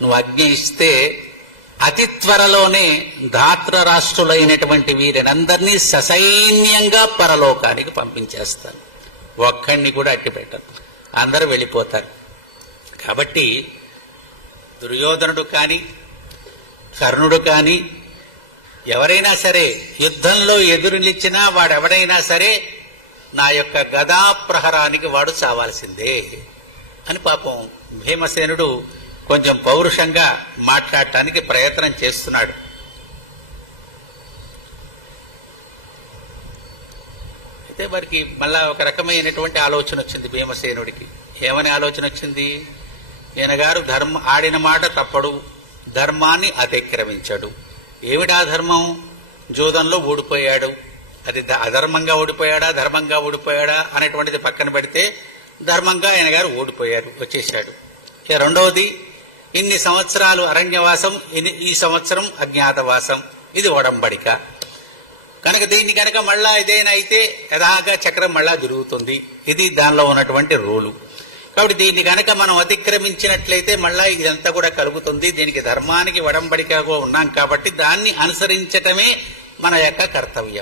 నువ్వు ఆజ్ఞ ఇస్తే అతి త్వరలోనే ధాత్రరాష్ట్రులైనటువంటి వీరినందరినీ ససైన్యంగా పరలోకానికి పంపించేస్తాను, ఒక్కడిని కూడా అట్టి పెట్టను, అందరూ వెళ్ళిపోతారు. కాబట్టి దుర్యోధనుడు కానీ కర్ణుడు కానీ ఎవరైనా సరే యుద్ధంలో ఎదురు నిలిచినా వాడెవడైనా సరే నా యొక్క గదా ప్రహరానికి వాడు చావాల్సిందే అని పాపం భీమసేనుడు కొంచెం పౌరుషంగా మాట్లాడటానికి ప్రయత్నం చేస్తున్నాడు. అయితే వారికి మళ్ళా ఒక రకమైనటువంటి ఆలోచన వచ్చింది భీమసేనుడికి. ఏమని ఆలోచన వచ్చింది? ఈయన గారు ఆడిన మాట తప్పడు, ధర్మాన్ని అతిక్రమించాడు. ఏమిటా ధర్మం? జూదంలో ఓడిపోయాడు. అది అధర్మంగా ఓడిపోయాడా ధర్మంగా ఓడిపోయాడా అనేటువంటిది పక్కన పెడితే ధర్మంగా ఆయన గారు ఓడిపోయారు, వచ్చేశాడు. రెండవది, ఇన్ని సంవత్సరాలు అరణ్యవాసం, ఈ సంవత్సరం అజ్ఞాతవాసం, ఇది ఒడంబడిక కనుక దీన్ని కనుక మళ్ళా ఏదైనా అయితే యథాగా చక్రం మళ్ళా జరుగుతుంది, ఇది దానిలో ఉన్నటువంటి రూలు. కాబట్టి దీన్ని కనుక మనం అతిక్రమించినట్లయితే మళ్ళా ఇదంతా కూడా కలుగుతుంది. దీనికి ధర్మానికి ఒడంబడికగా ఉన్నాం కాబట్టి దాన్ని అనుసరించటమే మన యొక్క కర్తవ్యం.